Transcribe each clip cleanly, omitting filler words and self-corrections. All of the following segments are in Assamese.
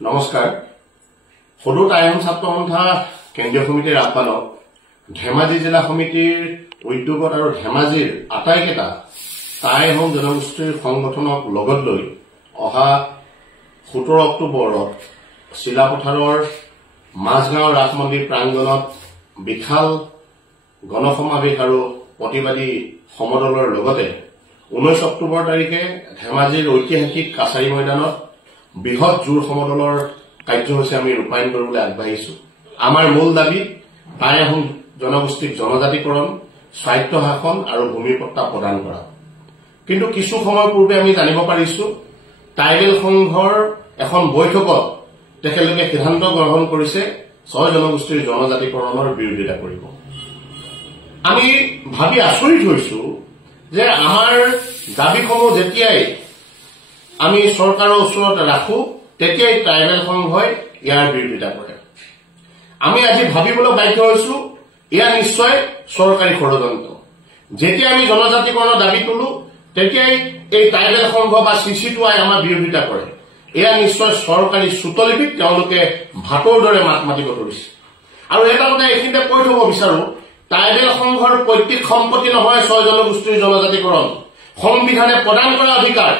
নমস্কাৰ সদৌ টাইম ছাত্ৰ সন্থা কেন্দ্ৰীয় সমিতিৰ আহ্বানত ধেমাজি জিলা সমিতিৰ উদ্যোগত আৰু ধেমাজিৰ আটাইকেইটা টাই আহোম জনগোষ্ঠীৰ সংগঠনক লগত লৈ অহা 17 অক্টোবৰত চিলাপথাৰৰ মাছগাঁও ৰাস মন্দিৰ প্ৰাংগণত বিশাল গণসমাৱেশ আৰু প্ৰতিবাদী সমদলৰ লগতে 19 অক্টোবৰ তাৰিখে ধেমাজিৰ ঐতিহাসিক কাছাৰী ময়দানত বৃহৎ জোৰ সমদলৰ কাৰ্যসূচী আমি ৰূপায়ণ কৰিবলৈ আগবাঢ়িছো। আমাৰ মূল দাবী টাই আহোম জনগোষ্ঠীক জনজাতিকৰণ, স্বায়ত্তশাসন আৰু ভূমিপট্টা প্ৰদান কৰা। কিন্তু কিছু সময় পূৰ্বে আমি জানিব পাৰিছো ট্ৰাইবেল সংঘৰ এখন বৈঠকত তেখেতলোকে সিদ্ধান্ত গ্ৰহণ কৰিছে 6 জনগোষ্ঠীৰ জনজাতিকৰণৰ বিৰোধিতা কৰিব। আমি ভাবি আচৰিত হৈছো যে আমাৰ দাবীসমূহ যেতিয়াই আমি চৰকাৰৰ ওচৰত ৰাখো তেতিয়াই ট্ৰাইবেল সংঘই ইয়াৰ বিৰোধিতা কৰে। আমি আজি ভাবিবলৈ বাধ্য হৈছো এয়া নিশ্চয় চৰকাৰী ষড়যন্ত্ৰ। যেতিয়া আমি জনজাতিকৰণৰ দাবী তোলো তেতিয়াই এই ট্ৰাইবেল সংঘ বা চিচিটুৱাই আমাৰ বিৰোধিতা কৰে। এয়া নিশ্চয় চৰকাৰী চুটলিপিত তেওঁলোকে ভাতৰ দৰে মাত মাতিব ধৰিছে। আৰু এটা কথা এইখিনিতে কৈ থব বিচাৰো, ট্ৰাইবেল সংঘৰ পৈতৃক সম্পত্তি নহয় 6 জনগোষ্ঠীৰ জনজাতিকৰণ। সংবিধানে প্ৰদান কৰা অধিকাৰ,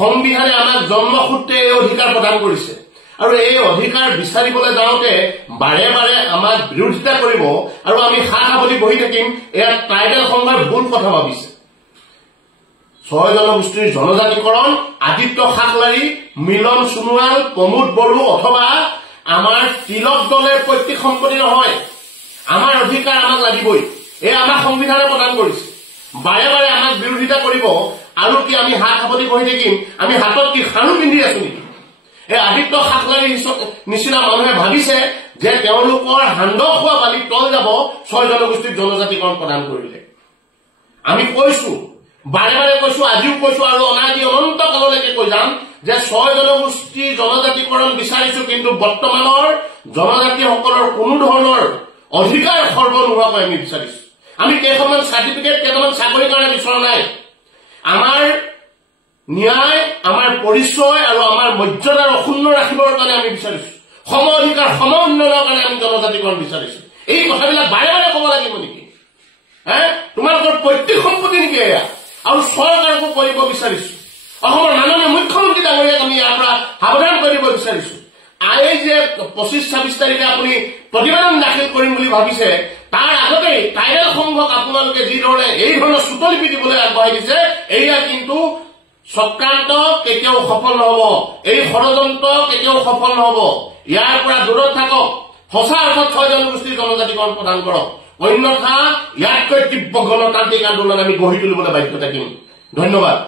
সংবিধানে আমাক জন্মসূত্ৰে এই অধিকাৰ প্ৰদান কৰিছে আৰু এই অধিকাৰ বিচাৰিবলৈ যাওঁতে বাৰে বাৰে আমাক বিৰোধিতা কৰিব আৰু আমি সাৱধানে বহি থাকিম, এয়া ট্ৰাইবেল সংঘৰ ভুল কথা ভাবিছে। 6 জনগোষ্ঠীৰ জনজাতিকৰণ আদিত্য খাকলাৰী, মিলন সোণোৱাল, প্ৰমোদ বড়ো অথবা আমাৰ তিলক দলেৰ পৈতৃক সম্পত্তি নহয়। আমাৰ অধিকাৰ আমাক লাগিবই, এয়া আমাক সংবিধানে প্ৰদান কৰিছে। বাৰে বাৰে আমাক বিৰোধিতা কৰিব আৰু কি আমি সাৱধানে বহি থাকিম? আমি হাতত কি খাৰু পিন্ধি আছো নেকি? এই আদিত্য খাকলাৰীৰ নিচিনা মানুহে ভাবিছে যে তেওঁলোকৰ হান্দক হোৱা বালিত তল যাব 6 জনগোষ্ঠীৰ জনজাতিকৰণ প্ৰদান কৰিলে। আমি কৈছো, বাৰে বাৰে কৈছো, আজিও কৈছো আৰু অনাদি অনন্ত কাললৈকে কৈ যাম যে 6 জনগোষ্ঠীৰ জনজাতিকৰণ বিচাৰিছো, কিন্তু বৰ্তমানৰ জনজাতিসকলৰ কোনো ধৰণৰ অধিকাৰ খৰ্ব নোহোৱাকৈ আমি বিচাৰিছো। আমি কেইখনমান চাৰ্টিফিকেট, কেইটামান চাকৰিৰ কাৰণে বিচৰা নাই। আমাৰ ন্যায়, আমাৰ পৰিচয় আৰু আমাৰ মৰ্যাদাৰ অক্ষুণ্ণ ৰাখিবৰ কাৰণে আমি বিচাৰিছো। সম অধিকাৰ, সম উন্নয়নৰ কাৰণে আমি জনজাতিকৰণ বিচাৰিছো। এই কথাবিলাক বাৰে বাৰে ক'ব লাগিব নেকি? তোমালোকৰ পৈতৃক সম্পত্তি নেকি এয়া? আৰু চৰকাৰকো কৰিব বিচাৰিছো। অসমৰ মাননীয় মুখ্যমন্ত্ৰী ডাঙৰীয়াক আমি ইয়াৰ পৰা সাৱধান কৰিব বিচাৰিছো। এই যে 25-26 তাৰিখে আপুনি প্ৰতিবেদন দাখিল কৰিম বুলি ভাবিছে, তাৰ আগতেই ট্ৰাইবেল সংঘক আপোনালোকে যিধৰণে এই ধৰণৰ চুটলিপি দিবলৈ আগবঢ়াই দিছে, এয়া কিন্তু চক্ৰান্ত কেতিয়াও সফল নহব। এই ষড়যন্ত্ৰ কেতিয়াও সফল নহব। ইয়াৰ পৰা দূৰত থাকক। সঁচা অৰ্থত 6 জনগোষ্ঠীৰ জনজাতিকৰণ প্ৰদান কৰক, অন্যথা ইয়াতকৈ তীব্ৰ গণতান্ত্ৰিক আন্দোলন আমি গঢ়ি তুলিবলৈ বাধ্য থাকিম। ধন্যবাদ।